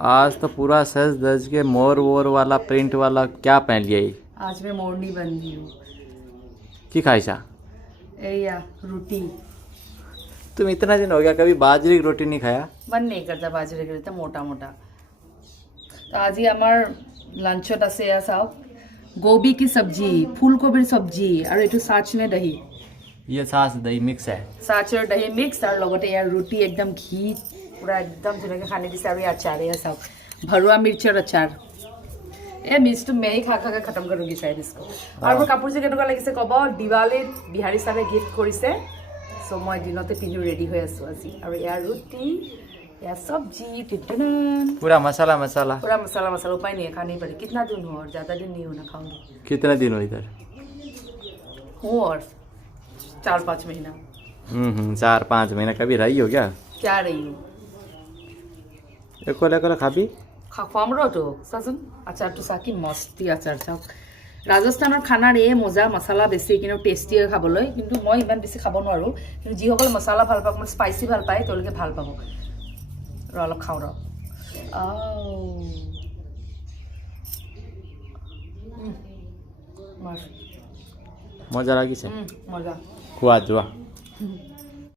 आज तो पूरा सज धज के मोर वोर वाला प्रिंट वाला क्या पहन लिया ये? आज मैं मोरनी बन रही हूँ। की खाइसा? या रोटी तुम इतना दिन हो गया कभी बाजरे की रोटी नहीं खाया? मन नहीं करता बाजरे के रहता मोटा मोटा। तो आज ही हमार लंचत আছে या साहब गोभी की सब्जी फूलकोबीर सब्जी और एटू साच ने दही ये सास दही मिक्स है। साच और दही मिक्स और लगते यार रोटी एकदम घी पूरा एकदम धुनियाके खाने दिसे और अचार या साहब भरुआ मिर्चर अचार ए मिर्चটো मैं ही खा खा के खत्म करूँगी शायद इसको। और मोर कापोरযোৰ কেনেকুৱা লাগিছে কব দিৱালীত বিহাৰী সাহেবে গিফ্ট কৰিছে। सो मैं दिनते पिन्धु रेडी हो आसो আজি और यार रोटी या सब्जी पूरा मसाला मसाला पूरा मसाला मसाला उपाय नहीं है खानी पड़ी। कितना दिन हो और ज़्यादा दिन नहीं होना खाऊंगी। कितना दिन हो इधर? हूँ और 4-5 महीना। 4-5 महीना कभी रही हो क्या? क्या रही हूँ एकोला एकोला खाबी खुৱাম ৰ তো চাচোন আচাৰটো চা কি মস্তি আচাৰ চাওক। ৰাজস্থানৰ খানাৰ এই মজা মছলা বেছি কিন্তু টেষ্টিয়ে খাবলৈ কিন্তু মই ইমান বেছি খাব নোৱাৰোঁ কিন্তু যিসকল মছলা ভাল পায় মানে স্পাইচি ভাল পায় তেওঁলোকে ভাল পাব। ৰ অলপ খাওঁ ৰ মজা লাগিছে? মজা খোৱা যোৱা।